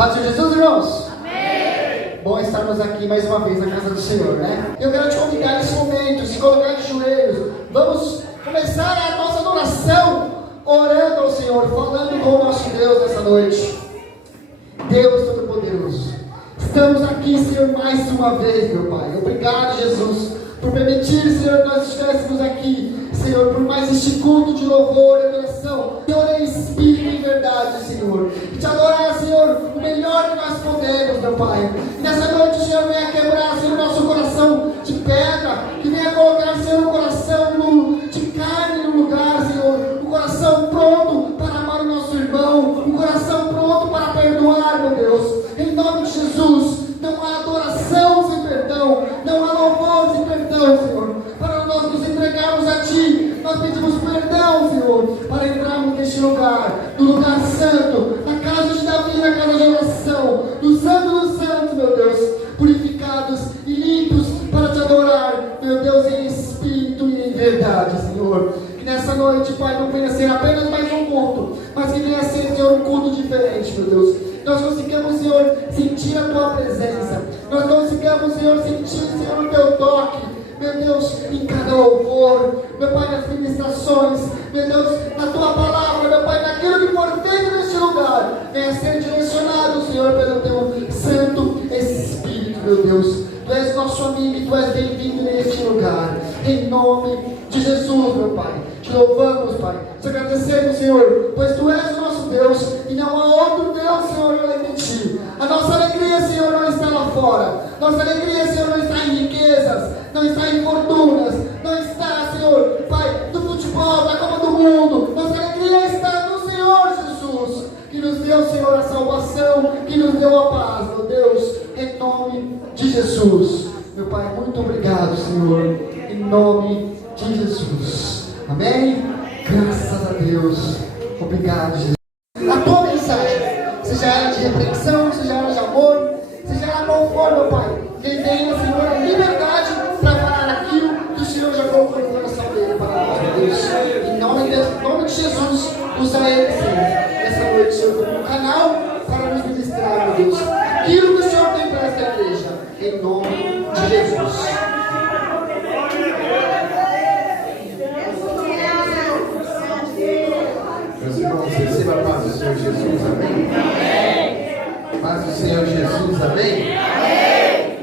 Paz de Jesus, irmãos? Amém! Bom estarmos aqui mais uma vez na casa do Senhor, né? Eu quero te convidar nesse momento, se colocar de joelhos. Vamos começar a nossa adoração orando ao Senhor, falando com o nosso Deus nessa noite. Deus Todo-Poderoso, estamos aqui, Senhor, mais uma vez, meu Pai. Obrigado, Jesus, por permitir, Senhor, que nós estivéssemos aqui, Senhor, por mais este culto de louvor e adoração, Senhor, em espírito e em verdade, Senhor, e te adorar, Senhor, o melhor que nós podemos, meu Pai. E nessa noite, o Senhor, venha quebrar, Senhor, o nosso coração de pedra, que venha colocar, Senhor, um coração de carne no lugar, Senhor, um coração pronto para amar o nosso irmão, um coração pronto para perdoar, meu Deus, em nome de Jesus. Não há adoração sem perdão, não há louvor sem perdão, Senhor. Para nós nos entregarmos a Ti, nós pedimos perdão, Senhor, para entrarmos neste lugar, no lugar santo, na casa de Davi, na casa de oração, no Santo dos Santos, meu Deus, purificados e limpos para Te adorar, meu Deus, em espírito e em verdade, Senhor. Que nessa noite, Pai, não venha ser apenas mais um culto, mas que venha ser, Senhor, um culto diferente, meu Deus. Nós consigamos, Senhor, sentir a Tua presença. Nós consigamos, Senhor, sentir, Senhor, o Teu toque, meu Deus, em cada louvor, meu Pai, nas ministrações, meu Deus, na Tua palavra, meu Pai, naquilo que for feito neste lugar, venha ser direcionado, Senhor, pelo Teu Santo Espírito, meu Deus. Tu és nosso amigo e Tu és bem-vindo neste lugar, em nome de Jesus, meu Pai. Te louvamos, Pai, te agradecemos, Senhor, pois Tu és o nosso Deus e não há outro Deus, Senhor, além de Ti. A nossa alegria, Senhor, não está lá fora. Nossa alegria, Senhor, não está em riquezas, não está em fortunas, não está, Senhor, Pai, no futebol, na Copa do Mundo. Nossa alegria está no Senhor Jesus, que nos deu, Senhor, a salvação, que nos deu a paz, meu Deus, em nome de Jesus. Meu Pai, muito obrigado, Senhor, em nome de Jesus. Amém? Graças a Deus. Obrigado, Jesus. A tua mensagem, seja ela de repreensão, seja ela de amor, seja ela qual for, meu Pai, que ele tenha, Senhor, a liberdade para falar aquilo que o Senhor já colocou no coração dele para nós, meu Deus. Em nome de Jesus, usa ele, Senhor, nessa noite, Senhor, como um canal para nos ministrar, meu Deus, aquilo que o Senhor tem para esta igreja, em nome de Jesus. Meus irmãos, receba a paz do Senhor Jesus, amém? Amém. Paz do Senhor Jesus, amém? Amém.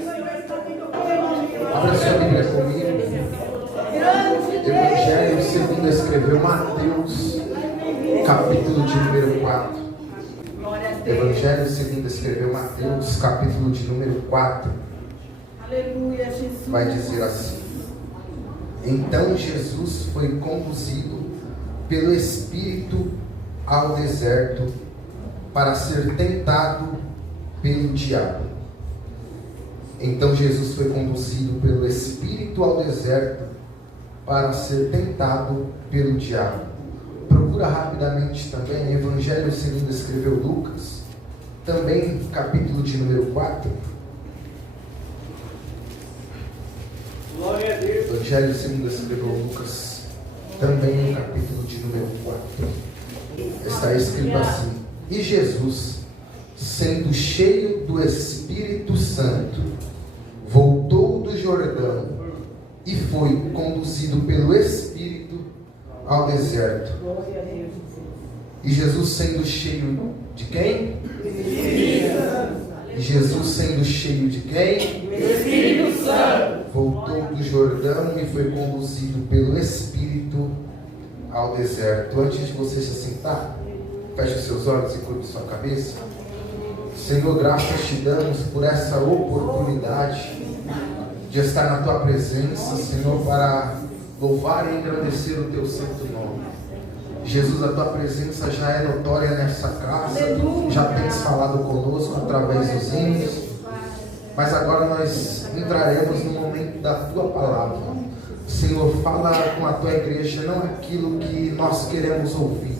Abra sua Bíblia comigo. Evangelho segundo escreveu Mateus, capítulo de número 4. Evangelho segundo escreveu Mateus, capítulo de número 4. Aleluia, Jesus. Vai dizer assim: Então Jesus foi conduzido pelo Espírito ao deserto para ser tentado pelo diabo. Então Jesus foi conduzido pelo Espírito ao deserto para ser tentado pelo diabo. Procura rapidamente também Evangelho segundo escreveu Lucas, também capítulo de número 4. Glória a Deus. Evangelho segundo escreveu Lucas, também no capítulo de número 4. Está escrito assim: E Jesus, sendo cheio do Espírito Santo, voltou do Jordão e foi conduzido pelo Espírito ao deserto. E Jesus sendo cheio de quem? E Jesus sendo cheio de quem? Espírito Santo. Voltou do Jordão e foi conduzido pelo Espírito ao deserto. Antes de você se assentar, feche os seus olhos e curve sua cabeça. Senhor, graças te damos por essa oportunidade de estar na tua presença, Senhor, para louvar e engrandecer o teu santo nome. Jesus, a tua presença já é notória nessa casa, já tens falado conosco através dos hinos, mas agora nós entraremos no momento da tua palavra. Senhor, fala com a tua igreja, não aquilo que nós queremos ouvir,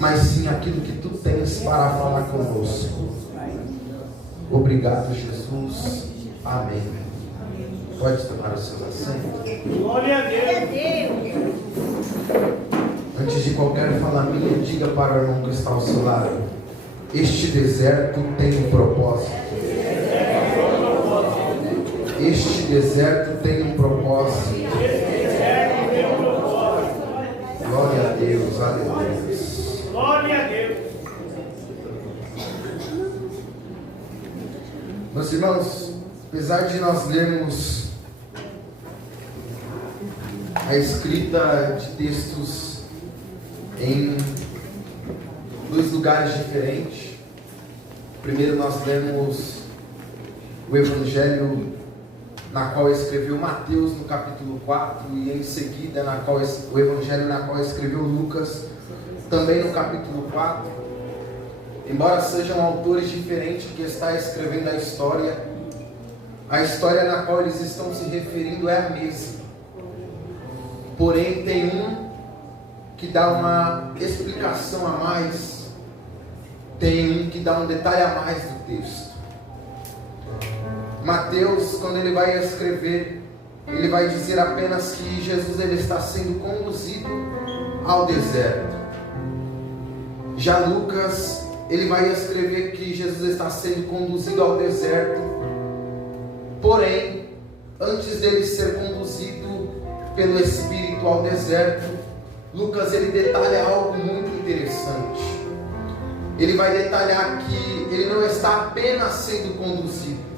mas sim aquilo que tu tens para falar conosco. Obrigado, Jesus. Amém. Pode tomar os seus assentos. Glória a Deus. Antes de qualquer fala minha, diga para o irmão que está ao seu lado: Este deserto tem um propósito. Este deserto tem um propósito. Glória a Deus, aleluia. Glória a Deus. Meus irmãos, apesar de nós lermos a escrita de textos em dois lugares diferentes, primeiro nós lemos o Evangelho na qual escreveu Mateus no capítulo 4, e em seguida o Evangelho na qual escreveu Lucas também no capítulo 4. Embora sejam autores diferentes que está escrevendo a história na qual eles estão se referindo é a mesma. Porém, tem um que dá uma explicação a mais, tem um que dá um detalhe a mais do texto. Mateus, quando ele vai escrever, ele vai dizer apenas que Jesus ele está sendo conduzido ao deserto. Já Lucas, ele vai escrever que Jesus está sendo conduzido ao deserto. Porém, antes dele ser conduzido pelo Espírito ao deserto, Lucas ele detalha algo muito interessante. Ele vai detalhar que ele não está apenas sendo conduzido,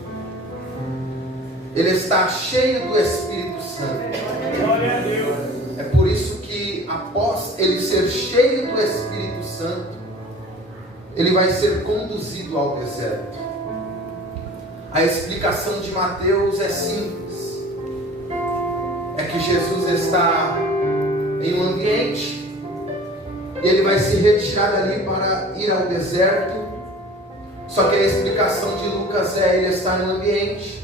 ele está cheio do Espírito Santo. Glória a Deus. É por isso que após ele ser cheio do Espírito Santo, ele vai ser conduzido ao deserto. A explicação de Mateus é simples. É que Jesus está em um ambiente e ele vai se retirar dali para ir ao deserto. Só que a explicação de Lucas é: ele está no ambiente.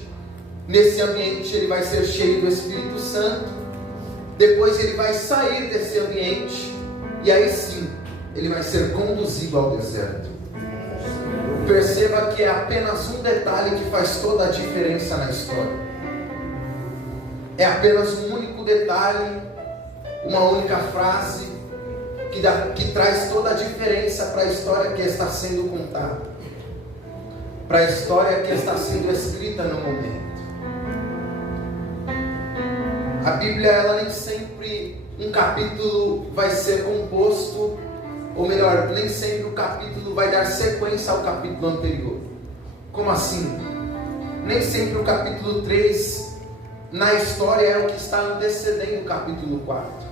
Nesse ambiente ele vai ser cheio do Espírito Santo. Depois ele vai sair desse ambiente e aí sim ele vai ser conduzido ao deserto. Perceba que é apenas um detalhe que faz toda a diferença na história. É apenas um único detalhe, uma única frase que traz toda a diferença para a história que está sendo contada, para a história que está sendo escrita no momento. A Bíblia, ela nem sempre um capítulo vai ser composto, ou melhor, nem sempre o capítulo vai dar sequência ao capítulo anterior. Como assim? Nem sempre o capítulo 3 na história é o que está antecedendo o capítulo 4.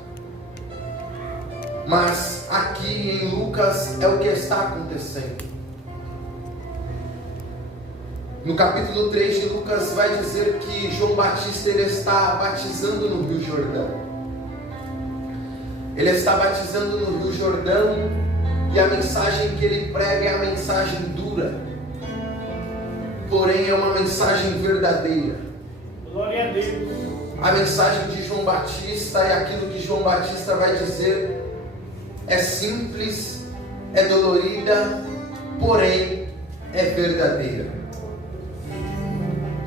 Mas aqui em Lucas é o que está acontecendo. No capítulo 3 de Lucas vai dizer que João Batista ele está batizando no Rio Jordão. Ele está batizando no Rio Jordão e a mensagem que ele prega é a mensagem dura, porém é uma mensagem verdadeira. Glória a Deus. A mensagem de João Batista e aquilo que João Batista vai dizer é simples, é dolorida, porém é verdadeira.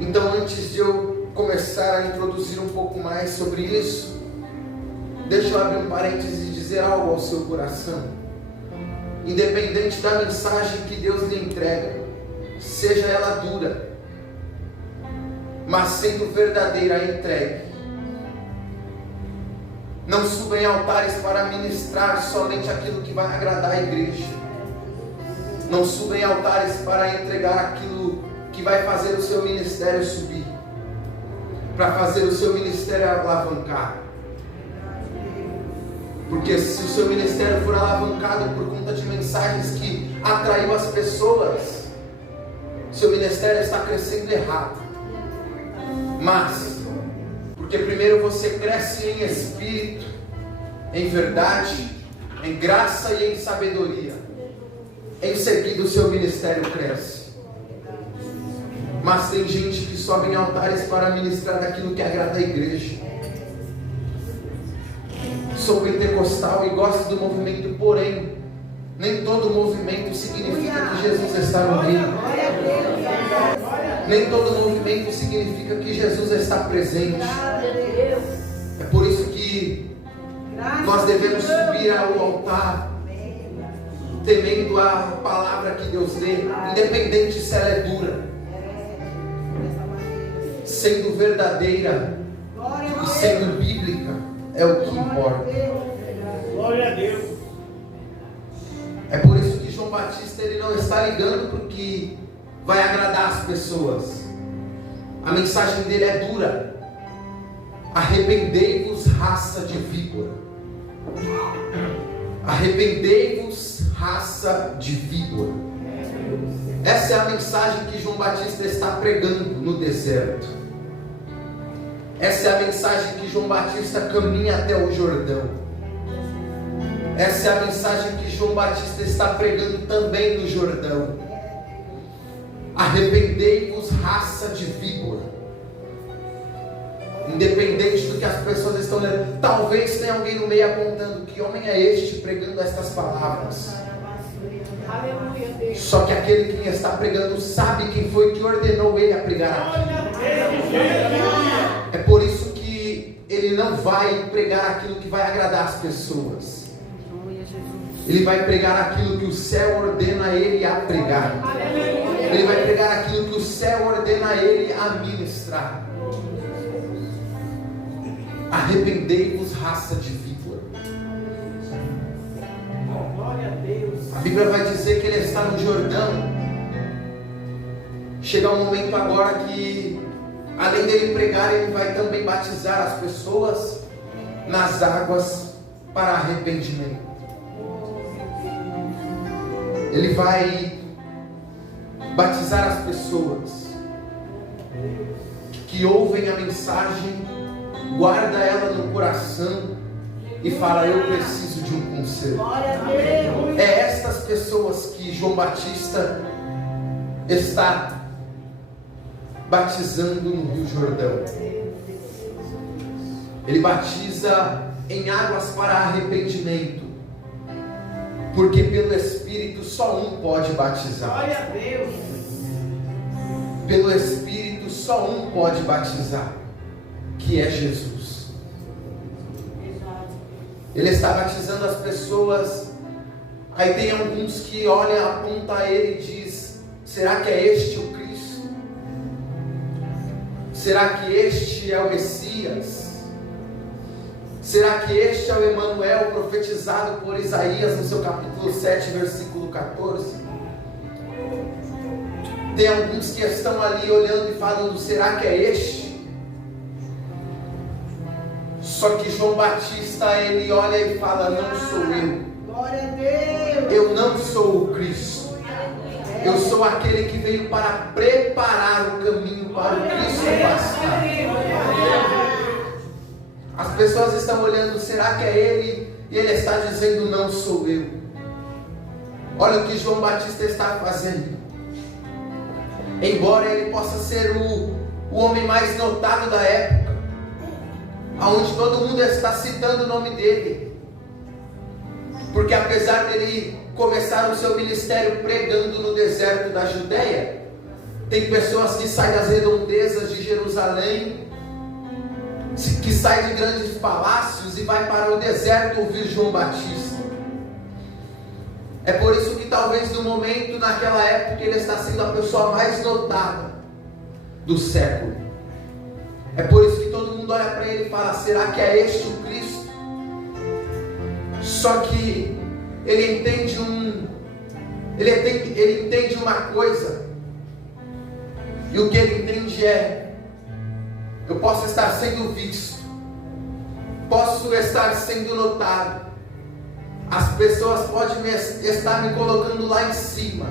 Então, antes de eu começar a introduzir um pouco mais sobre isso, deixa eu abrir um parênteses e dizer algo ao seu coração. Independente da mensagem que Deus lhe entrega, seja ela dura, mas sendo verdadeira, entregue. Não suba em altares para ministrar somente aquilo que vai agradar a igreja. Não suba em altares para entregar aquilo que vai fazer o seu ministério subir, para fazer o seu ministério alavancar. Porque se o seu ministério for alavancado por conta de mensagens que atraiu as pessoas, seu ministério está crescendo errado. Mas, porque primeiro você cresce em espírito, em verdade, em graça e em sabedoria, em seguida o seu ministério cresce. Mas tem gente que sobe em altares para ministrar daquilo que agrada a igreja. Sou pentecostal e gosto do movimento, porém nem todo movimento significa que Jesus está no meio. Nem todo movimento significa que Jesus está presente. É por isso que nós devemos subir ao altar temendo a palavra que Deus dê, independente se ela é dura, sendo verdadeira e sendo bíblica, é o que importa. Glória a Deus. É por isso que João Batista ele não está ligando para o que vai agradar as pessoas. A mensagem dele é dura. Arrependei-vos, raça de víbora. Arrependei-vos, raça de víbora. Essa é a mensagem que João Batista está pregando no deserto. Essa é a mensagem que João Batista caminha até o Jordão. Essa é a mensagem que João Batista está pregando também no Jordão. Arrependei-vos, raça de víbora. Independente do que as pessoas estão lendo, talvez tenha alguém no meio apontando: que homem é este pregando estas palavras? Só que aquele que está pregando sabe quem foi que ordenou ele a pregar aqui. É por isso que ele não vai pregar aquilo que vai agradar as pessoas. Ele vai pregar aquilo que o céu ordena ele a pregar. Ele vai pregar aquilo que o céu ordena ele a ministrar. Arrependei-vos, raça de víbora. A Bíblia vai dizer que ele está no Jordão. Chega um momento agora que, além dele pregar, ele vai também batizar as pessoas nas águas para arrependimento. Ele vai batizar as pessoas que ouvem a mensagem, guarda ela no coração e fala: eu preciso de um conselho. É estas pessoas que João Batista está batizando no Rio Jordão. Ele batiza em águas para arrependimento, porque pelo Espírito só um pode batizar. Glória a Deus. Pelo Espírito só um pode batizar, que é Jesus. Ele está batizando as pessoas. Aí tem alguns que olham, apontam a ele e diz: será que é este o Cristo? Será que este é o Messias? Será que este é o Emanuel profetizado por Isaías no seu capítulo 7, versículo 14? Tem alguns que estão ali olhando e falando: será que é este? Só que João Batista, ele olha e fala: não sou eu. Glória a Deus. Eu não sou o Cristo. Eu sou aquele que veio para preparar o caminho para o Cristo passar. As pessoas estão olhando: será que é ele? E ele está dizendo: não sou eu. Olha o que João Batista está fazendo. Embora ele possa ser o homem mais notado da época, aonde todo mundo está citando o nome dele, porque apesar dele começar o seu ministério pregando no deserto da Judéia, tem pessoas que saem das redondezas de Jerusalém, que saem de grandes palácios e vai para o deserto ouvir João Batista. É por isso que talvez no momento, naquela época, ele está sendo a pessoa mais notada do século. É por isso que todo mundo olha para ele e fala: será que é este o Cristo? Só que ele entende ele entende uma coisa, e o que ele entende é: eu posso estar sendo visto, posso estar sendo notado, as pessoas podem estar me colocando lá em cima,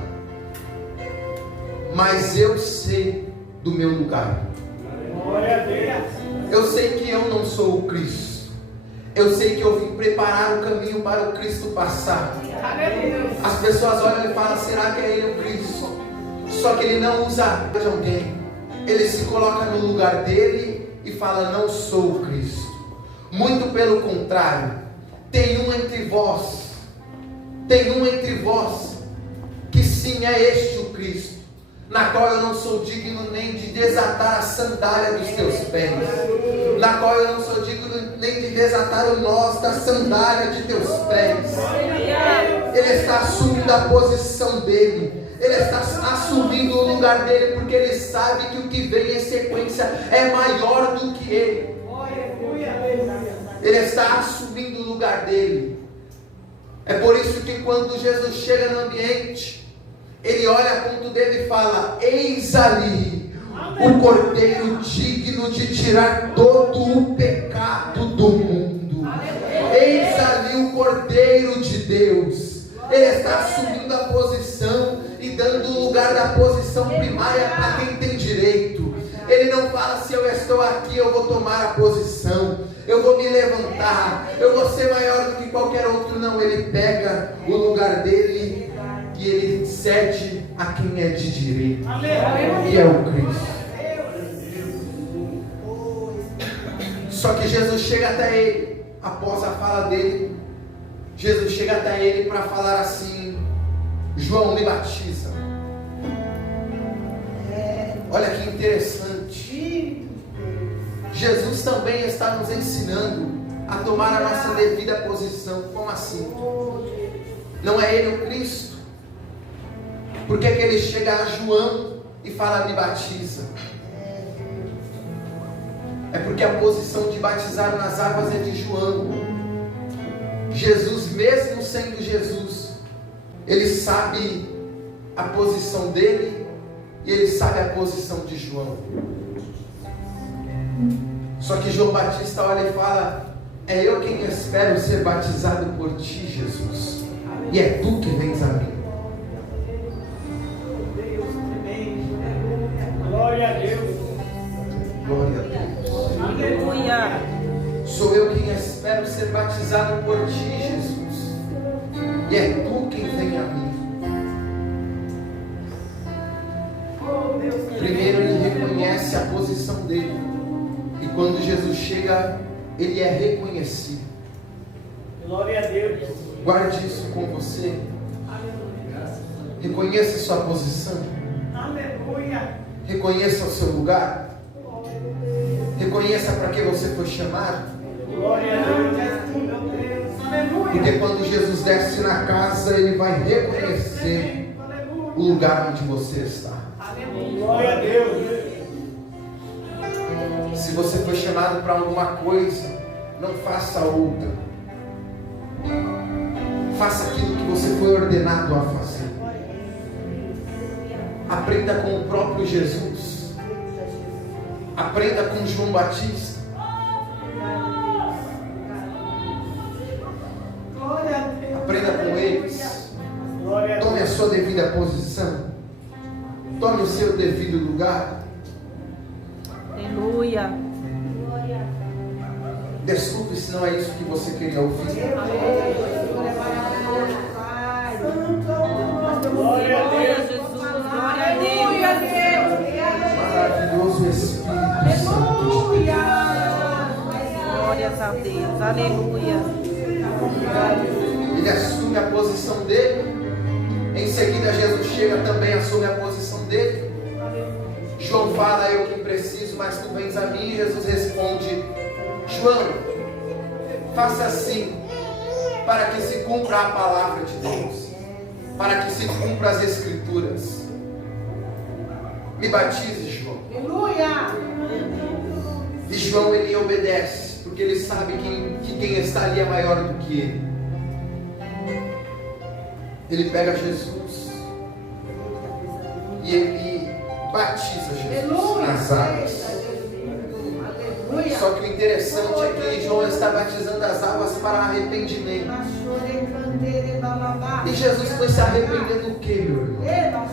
mas eu sei do meu lugar. Glória a Deus. Eu sei que eu não sou o Cristo. Eu sei que eu vim preparar o caminho para o Cristo passar. As pessoas olham e falam: será que é ele o Cristo? Só que ele não usa de alguém. Ele se coloca no lugar dele e fala: não sou o Cristo. Muito pelo contrário, tem um entre vós que sim, é este o Cristo, na qual eu não sou digno nem de desatar a sandália dos teus pés, na qual eu não sou digno nem de desatar o nós da sandália de teus pés. Ele está assumindo a posição dele. Ele está assumindo o lugar dele, porque ele sabe que o que vem em sequência é maior do que ele. Ele está assumindo o lugar dele. É por isso que quando Jesus chega no ambiente, ele olha a ponto dele e fala: eis ali o Cordeiro digno de tirar todo o pecado do mundo. Eis ali o Cordeiro de Deus. Ele está assumindo a posição e dando o lugar da posição primária para quem tem direito. Ele não fala: se eu estou aqui, eu vou tomar a posição, eu vou me levantar, eu vou ser maior do que qualquer outro. Não, ele pega o lugar dele e ele cede a quem é de direito, que é o Cristo. Só que Jesus chega até ele, após a fala dele, Jesus chega até ele para falar assim: João, me batiza. Olha que interessante. Jesus também está nos ensinando a tomar a nossa devida posição. Como assim? Não é ele o Cristo? Por que ele chega a João e fala: me batiza? É porque a posição de batizar nas águas é de João. Jesus, mesmo sendo Jesus, ele sabe a posição dele e ele sabe a posição de João. Só que João Batista olha e fala: é eu quem espero ser batizado por ti, Jesus, e é tu que vens a mim. Glória a Deus. Glória a Deus. Aleluia. Sou eu quem espero ser batizado por ti, Jesus, e é tu quem vem a mim. Primeiro ele reconhece a posição dele, e quando Jesus chega, ele é reconhecido. Glória a Deus. Guarde isso com você. Reconheça sua posição. Aleluia. Reconheça o seu lugar. Reconheça para que você foi chamado. Glória a Deus. Aleluia. Porque quando Jesus desce na casa, ele vai reconhecer o lugar onde você está. Glória a Deus. Se você foi chamado para alguma coisa, não faça outra. Faça aquilo que você foi ordenado a fazer. Aprenda com o próprio Jesus. Aprenda com João Batista. Aprenda com eles. Tome a sua devida posição. Tome o seu devido lugar. Aleluia. Desculpe se não é isso que você queria ouvir. Glória a Deus. Jesus. Glória a Deus. Maravilhoso Espírito Santo de Deus. Glórias a Deus. Aleluia. Ele assume a posição dele. Em seguida Jesus chega também, assume a posição dele. João fala: eu que preciso, mas tu vens a mim. Jesus responde: João, faça assim, para que se cumpra a palavra de Deus, para que se cumpra as Escrituras. Me batize, João. Aleluia. E João, ele obedece, porque ele sabe que quem está ali é maior do que ele. Ele pega Jesus e ele batiza Jesus nas águas. Só que o interessante é que João está batizando as águas para arrependimento. E Jesus foi se arrepender do que, meu irmão?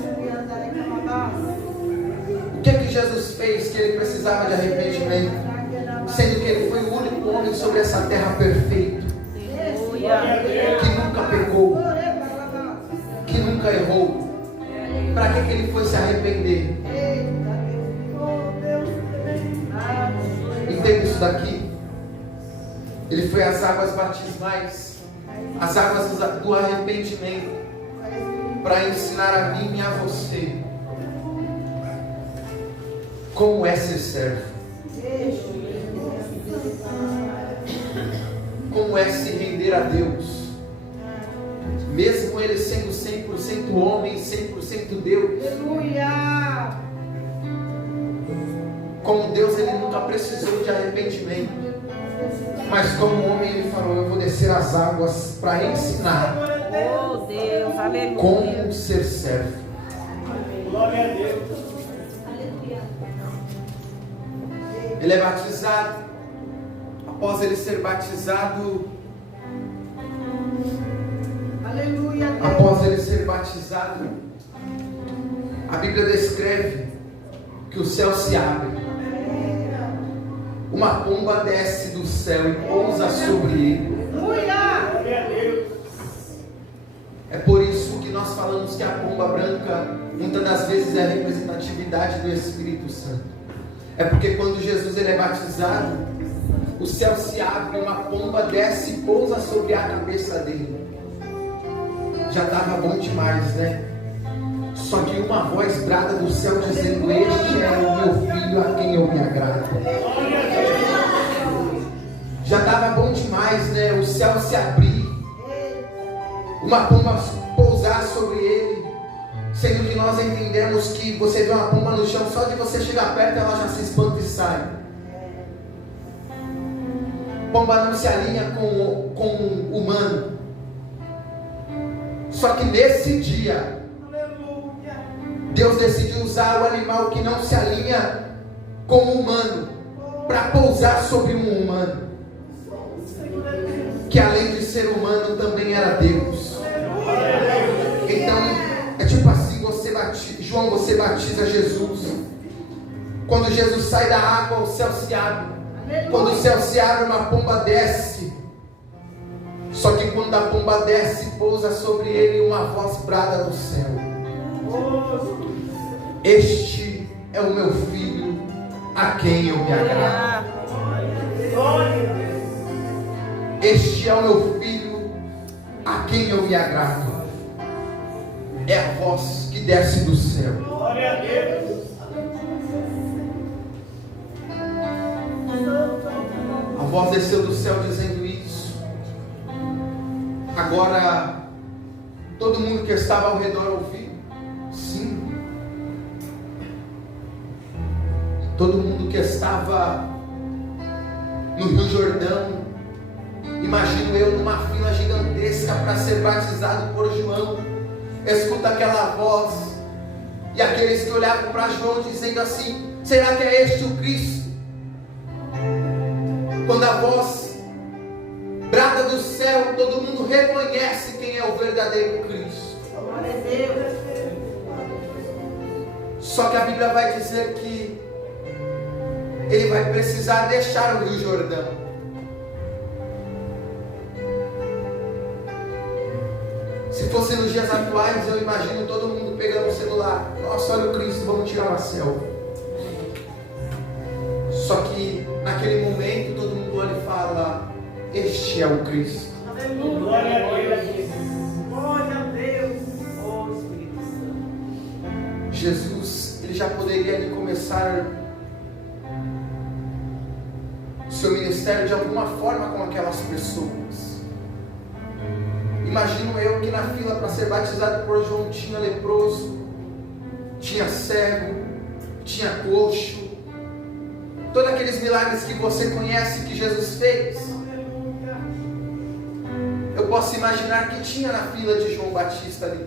O que é que Jesus fez que ele precisava de arrependimento? Sendo que ele foi o único homem sobre essa terra perfeito, que nunca pecou, que nunca errou. Para que ele foi se arrepender? Entende isso daqui? Ele foi às águas batismais, as águas do arrependimento, para ensinar a mim e a você como é ser servo, como é se render a Deus, mesmo ele sendo 100% homem, 100% Deus. Aleluia. Como Deus, ele nunca precisou de arrependimento. Mas como homem, ele falou: eu vou descer as águas para ensinar Oh Deus, aleluia. como ser servo. Glória a Deus. Ele é batizado. Após ele ser batizado, Aleluia. após ele ser batizado, a Bíblia descreve que o céu se abre. Uma pomba desce do céu e pousa sobre ele. Aleluia. Glória a Deus. É por isso que nós falamos que a pomba branca muitas das vezes é a representatividade do Espírito Santo. É porque quando Jesus ele é batizado, o céu se abre, uma pomba desce e pousa sobre a cabeça dele. Já estava bom demais, né? Só que uma voz brada do céu dizendo: este é o meu filho a quem eu me agrado. Já estava bom demais, né? O céu se abrir, uma pomba pousar sobre ele, sendo que nós entendemos que você vê uma pomba no chão, só de você chegar perto ela já se espanta e sai. Pomba não se alinha com o humano. Só que nesse dia, Deus decidiu usar o animal que não se alinha com o humano para pousar sobre um humano, que além de ser humano também era Deus. Então é tipo assim, João, você batiza Jesus. Quando Jesus sai da água, o céu se abre. Quando o céu se abre, uma pomba desce. Só que quando a pomba desce, pousa sobre ele uma voz brada do céu: este é o meu filho a quem eu me agrado. Este é o meu filho a quem eu me agrado. É a voz que desce do céu. Glória a Deus. A voz desceu do céu dizendo isso. Agora, todo mundo que estava ao redor ouviu? Sim. Todo mundo que estava no Rio Jordão, imagino eu numa fila gigantesca para ser batizado por João, escuta aquela voz, e aqueles que olhavam para João dizendo assim: será que é este o Cristo? Quando a voz brada do céu, todo mundo reconhece quem é o verdadeiro Cristo. Glória a Deus. Só que a Bíblia vai dizer que ele vai precisar deixar o Rio Jordão. Se fosse nos dias atuais, eu imagino todo mundo pegando o celular: nossa, olha o Cristo, vamos tirar uma selfie. Só que naquele momento todo mundo olha e fala: este é o Cristo. Glória a Deus. Glória a Deus. Oh Espírito Santo. Jesus, ele já poderia ali começar o seu ministério de alguma forma com aquelas pessoas. Imagino eu que na fila para ser batizado por João tinha leproso, tinha cego, tinha coxo, todos aqueles milagres que você conhece que Jesus fez. Eu posso imaginar que tinha na fila de João Batista ali.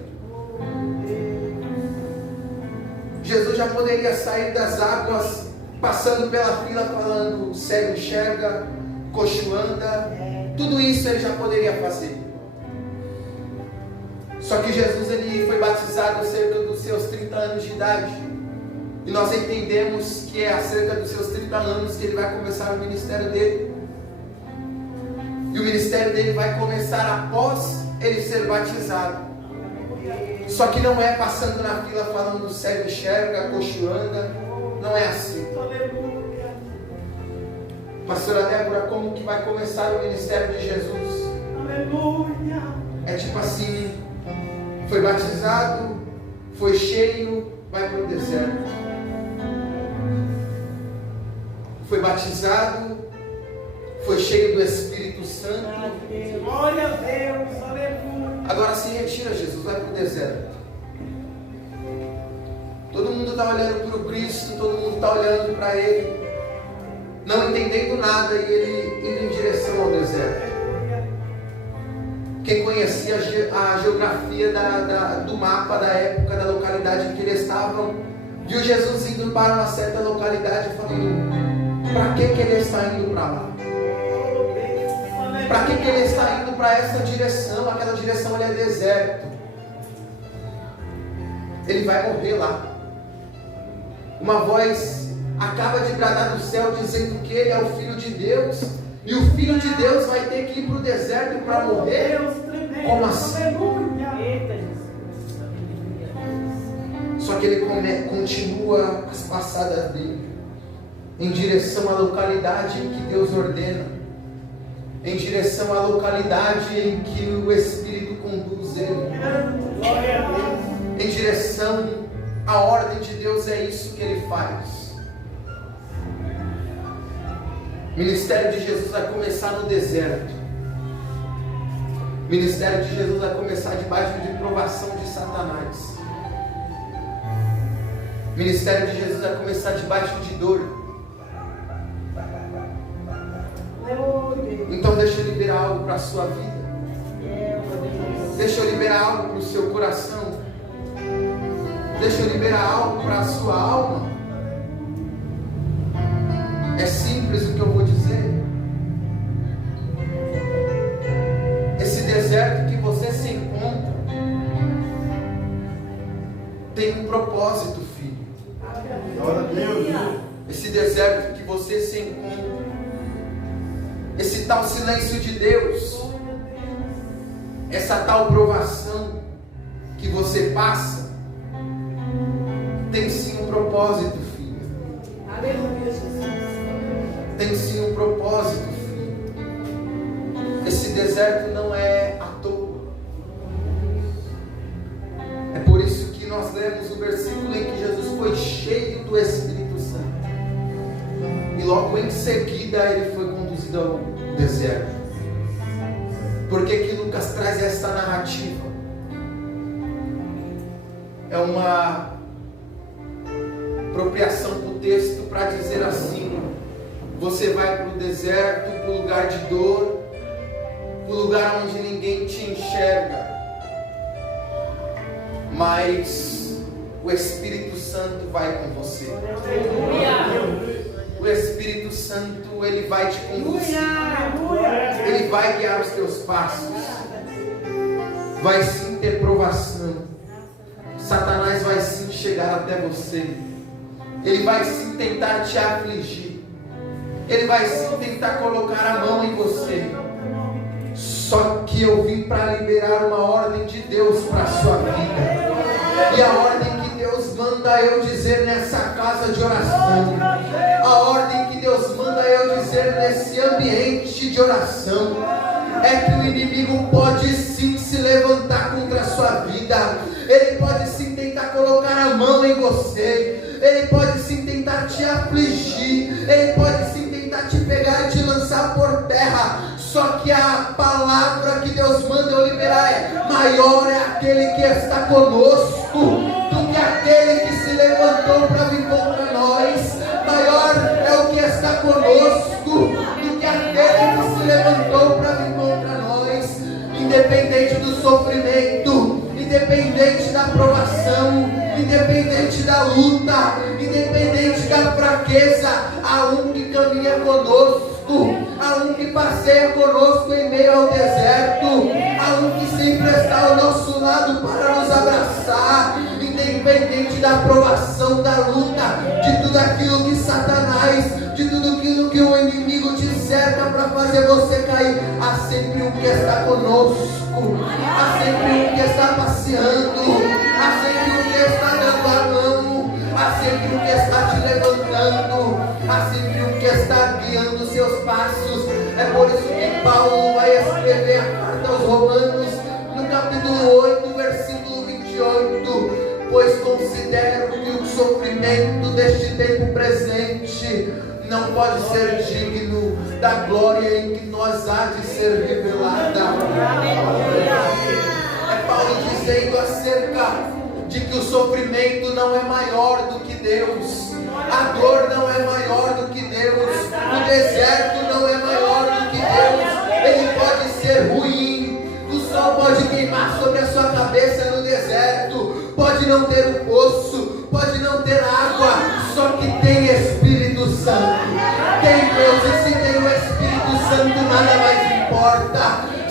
Jesus já poderia sair das águas, passando pela fila, falando: cego enxerga, coxo anda. Tudo isso ele já poderia fazer. Só que Jesus ele foi batizado cerca dos seus 30 anos de idade. E nós entendemos que é acerca dos seus 30 anos que ele vai começar o ministério dele. E o ministério dele vai começar após ele ser batizado. Só que não é passando na fila falando: cego enxerga, coxo anda. Não é assim. Pastora Débora, como que vai começar o ministério de Jesus? Aleluia. É tipo assim: foi batizado, foi cheio, vai para o deserto. Foi batizado, foi cheio do Espírito Santo. Glória a Deus, aleluia. Agora se retira, Jesus, vai para o deserto. Todo mundo está olhando para o Cristo, todo mundo está olhando para Ele, não entendendo nada, e Ele indo em direção ao deserto. Quem conhecia a geografia do mapa da época, da localidade em que eles estavam, viu Jesus indo para uma certa localidade, falando: para que ele está indo para lá? Para que ele está indo para essa direção? Aquela direção ali é deserto. Ele vai morrer lá. Uma voz acaba de bradar do céu dizendo que ele é o Filho de Deus. E o Filho de Deus vai ter que ir para o deserto para morrer? Como assim? Só que ele continua as passadas dele em direção à localidade em que Deus ordena, em direção à localidade em que o Espírito conduz ele, em direção à ordem de Deus. É isso que ele faz. O ministério de Jesus vai começar no deserto. O ministério de Jesus vai começar debaixo de provação de Satanás. O ministério de Jesus vai começar debaixo de dor. Então deixa eu liberar algo para a sua vida. Deixa eu liberar algo para o seu coração. Deixa eu liberar algo para a sua alma. É simples o que eu vou dizer. Esse deserto que você se encontra tem um propósito, filho. Glória a Deus. Esse deserto que você se encontra, esse tal silêncio de Deus, essa tal provação que você passa, tem sim um propósito, filho. Aleluia, Jesus. Tem sim um propósito, filho. Esse deserto não é à toa. É por isso que nós lemos o versículo em que Jesus foi cheio do Espírito Santo. E logo em seguida ele foi conduzido ao deserto. Por que que Lucas traz essa narrativa? É uma apropriação do texto para dizer assim: você vai para o deserto, para o lugar de dor, para o lugar onde ninguém te enxerga, mas o Espírito Santo vai com você. O Espírito Santo, ele vai te conduzir, ele vai guiar os teus passos. Vai sim ter provação. Satanás vai sim chegar até você. Ele vai sim tentar te afligir. Ele vai sim tentar colocar a mão em você. Só que eu vim para liberar uma ordem de Deus para a sua vida. E a ordem que Deus manda eu dizer nessa casa de oração, a ordem que Deus manda eu dizer nesse ambiente de oração, é que o inimigo pode sim se levantar contra a sua vida. Ele pode sim tentar colocar a mão em você. Ele pode sim tentar te afligir. Ele pode sim tentar te pegar e te lançar por terra. Só que a palavra que Deus manda eu liberar é: maior é aquele que está conosco do que aquele que se levantou para vir contra nós. Maior é o que está conosco do que aquele que se levantou para vir contra nós. Independente do sofrimento, independente da provação, independente da luta, independente da fraqueza, há um que caminha conosco, há um que passeia conosco em meio ao deserto, há um que sempre está ao nosso lado para nos abraçar, independente da provação, da luta, de tudo aquilo que Satanás, de tudo aquilo que o inimigo te cerca para fazer você cair. Há sempre um que está conosco, há sempre um que está passeando, há sempre um que está dando a mão, há sempre um que está te levantando, há sempre um que está guiando os seus passos. É por isso que Paulo vai escrever a carta aos Romanos, no capítulo 8, versículo 28. Pois considero que o sofrimento deste tempo presente não pode ser digno da glória em que nós há de ser revelada. É Paulo dizendo acerca de que o sofrimento não é maior do que Deus, a dor não é maior do que Deus, o deserto não é maior do que Deus. Ele pode ser ruim, o sol pode queimar sobre a sua cabeça no deserto, pode não ter um poço, pode não ter água, só que tem Espírito Santo, tem Deus. E se tem o Espírito Santo, nada mais importa.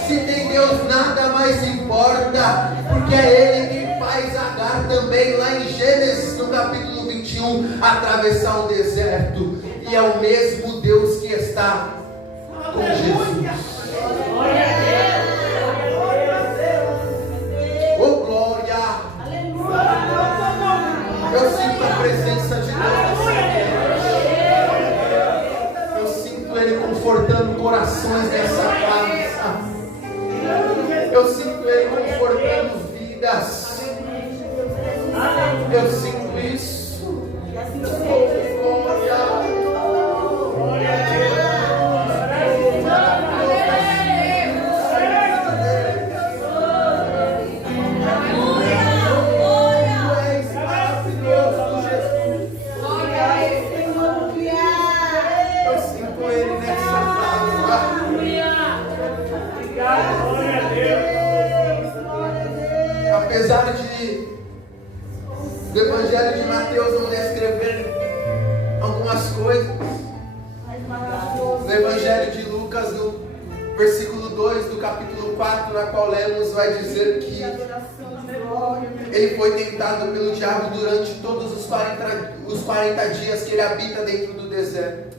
Se tem Deus, nada mais importa, porque é Ele quem faz Agar também, lá em Gênesis, no capítulo 21, atravessar o deserto. E é o mesmo Deus que está com Jesus. Oh, glória! Eu sinto a presença de Deus. Eu sinto Ele confortando corações nessa casa. Eu sinto Ele confortando vidas. Eu sinto isso. Glória. Glória a Deus. Apesar de do Evangelho de Mateus não descrever algumas coisas, no Evangelho de Lucas, no versículo 2 do capítulo 4, na qual lemos, vai dizer que ele foi tentado pelo diabo durante todos os 40 dias que ele habita dentro do deserto.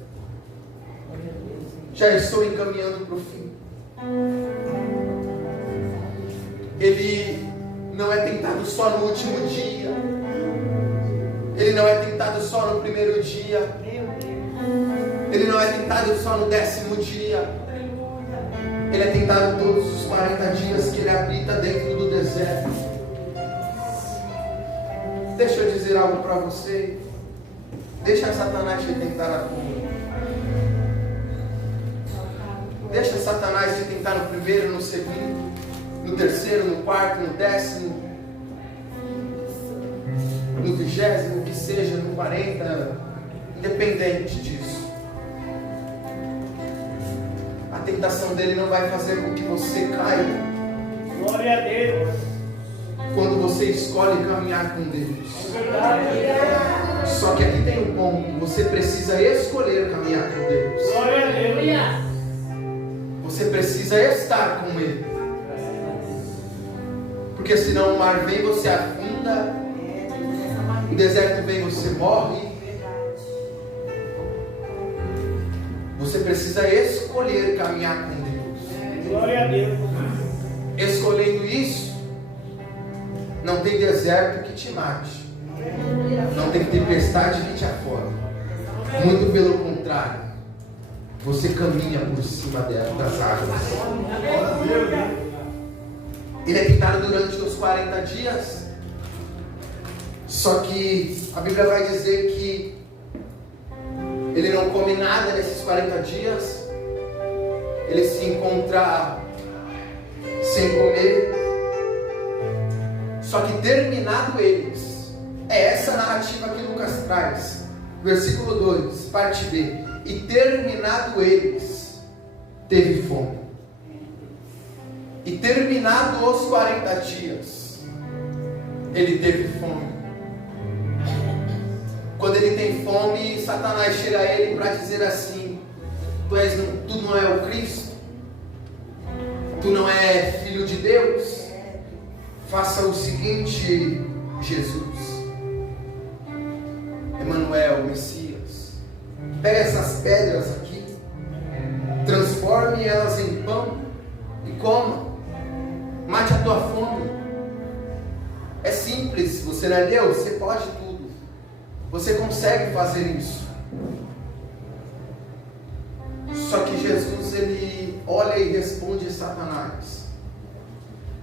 Já estou encaminhando para o fim. Ele não é tentado só no último dia. Ele não é tentado só no primeiro dia. Ele não é tentado só no 10º dia. Ele é tentado todos os 40 dias que ele habita dentro do deserto. Deixa eu dizer algo para você. Deixa Satanás te tentar na tua. Deixa Satanás te tentar no primeiro, no segundo, no terceiro, no quarto, no 10º, no 20º, que seja, no 40, independente disso. A tentação dele não vai fazer com que você caia. Glória a Deus. Quando você escolhe caminhar com Deus. Só que aqui tem um ponto. Você precisa escolher caminhar com Deus. Glória a Deus. Você precisa estar com Ele. Porque senão o mar vem, você afunda. O deserto vem, você morre. Você precisa escolher caminhar com Deus. Glória a Deus. Escolhendo isso, não tem deserto que te mate. Não tem tempestade que te afore. Muito pelo contrário, você caminha por cima das águas. Ele é tentado durante os 40 dias. Só que a Bíblia vai dizer que ele não come nada nesses 40 dias. Ele se encontra sem comer. Só que terminado eles, é essa narrativa que Lucas traz. Versículo 2, parte B. E terminado eles, teve fome. E terminado os 40 dias, ele teve fome. Quando ele tem fome, Satanás chega a ele para dizer assim: tu não é o Cristo? Tu não é filho de Deus? Faça o seguinte, Jesus, Emanuel, Messias, pega essas pedras aqui, transforme elas em pão e coma, mate a tua fome. É simples, você não é Deus? Você pode tudo, você consegue fazer isso. Só que Jesus, ele olha e responde a Satanás.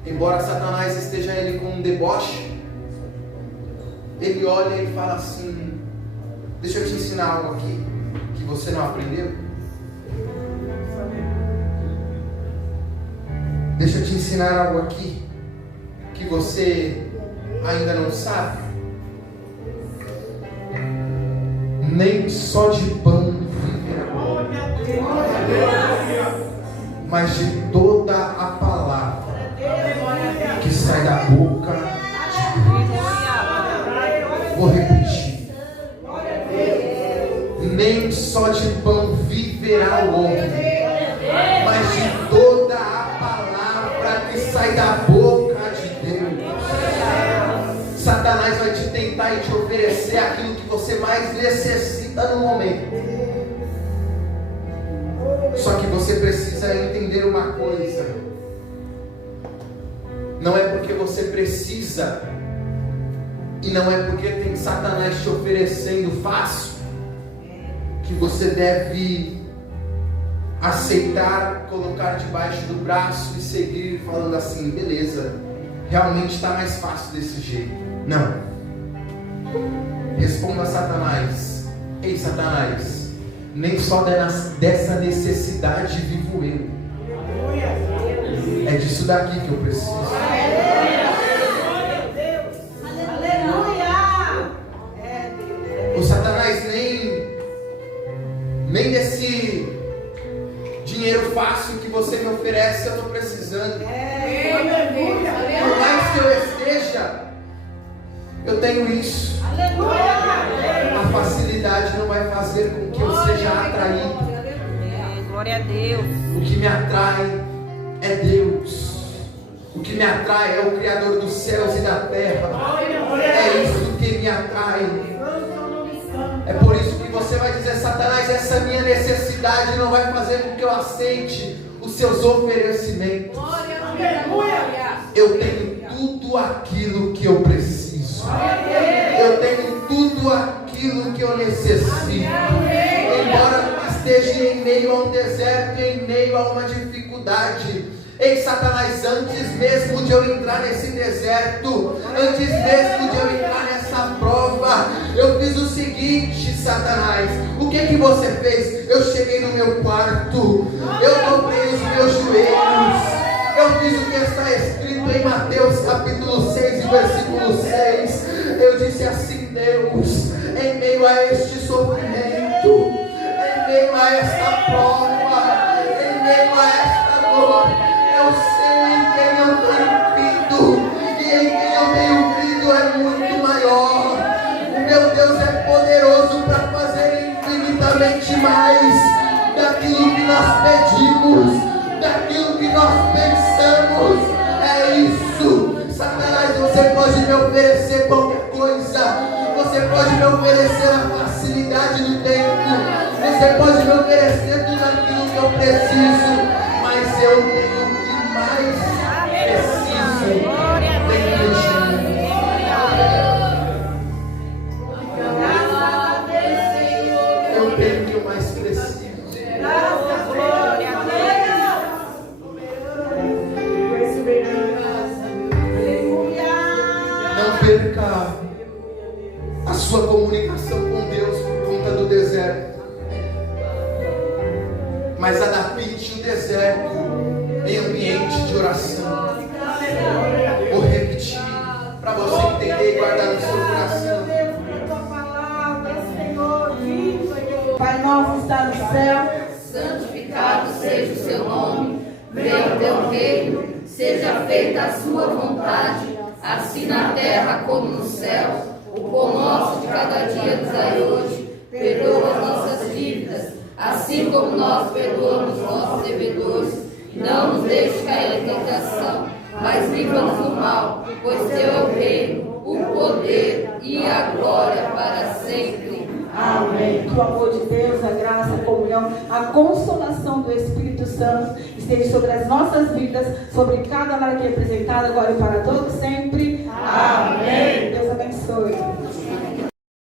Embora Satanás esteja ele com um deboche, ele olha e fala assim: deixa eu te ensinar algo aqui. que você não aprendeu? Deixa eu te ensinar algo aqui que você ainda não sabe. Nem só de pão viverá, mas de toda a palavra que sai da boca de Deus. Vou repetir. Nem só de pão viverá o homem, mas de toda a palavra que sai da boca de Deus. Satanás vai te tentar e te oferecer aquilo que você mais necessita no momento. Só que você precisa entender uma coisa. Não é porque você precisa, e não é porque tem Satanás te oferecendo fácil, que você deve aceitar, colocar debaixo do braço e seguir falando assim: beleza, realmente está mais fácil desse jeito. Não. Responda a Satanás: ei Satanás, nem só dessa necessidade vivo eu. É disso daqui que eu preciso. O Satanás nem desse dinheiro fácil que você me oferece eu estou precisando. Por mais que eu esteja, eu tenho isso. A facilidade não vai fazer com que eu seja atraído. Glória a Deus. O que me atrai é Deus. O que me atrai é o Criador dos céus e da terra. É isso que me atrai. É por isso que você vai dizer: Satanás, essa minha necessidade não vai fazer com que eu aceite os seus oferecimentos. Eu tenho tudo aquilo que eu preciso. Eu tenho tudo aquilo que eu necessito. Embora esteja em meio a um deserto, em meio a uma dificuldade. Ei Satanás, antes mesmo de eu entrar nesse deserto, antes mesmo de eu entrar nessa prova, eu fiz o seguinte: Satanás, o que você fez? Eu cheguei no meu quarto, eu dobrei os meus joelhos, eu fiz o que está escrito em Mateus capítulo 6 e versículo 6. Eu disse assim: Deus, em meio a este sofrimento, em meio a esta prova, em meio a esta dor, eu sei em quem eu tenho crido, e em quem eu tenho crido é muito maior. O meu Deus é poderoso para fazer infinitamente mais daquilo que nós pedimos, daquilo que nós pensamos. É isso. Satanás, você pode me oferecer qualquer coisa, você pode me oferecer a facilidade do tempo, você pode me oferecer tudo aquilo que eu preciso, mas eu tenho o que mais preciso dentro de mim. Eu tenho o que eu mais preciso. Não perca a sua comunicação com Deus por conta do deserto, mas adapte o deserto em ambiente de oração. Vou repetir para você entender e guardar no seu coração. Pai nosso está no céu, santificado seja o seu nome, venha o teu reino, seja feita a sua vontade, assim na terra como no céu. O pão nosso de cada dia nos dai hoje, perdoa as nossas dívidas, assim como nós perdoamos nossos devedores. Não nos deixe cair em tentação, mas livra-nos do mal, pois teu é o reino, o poder e a glória para sempre. amém. Que o amor de Deus, a graça, a comunhão, a consolação do Espírito Santo esteja sobre as nossas vidas, sobre cada lar aqui representado, agora e para todos sempre. Amém. Deus abençoe.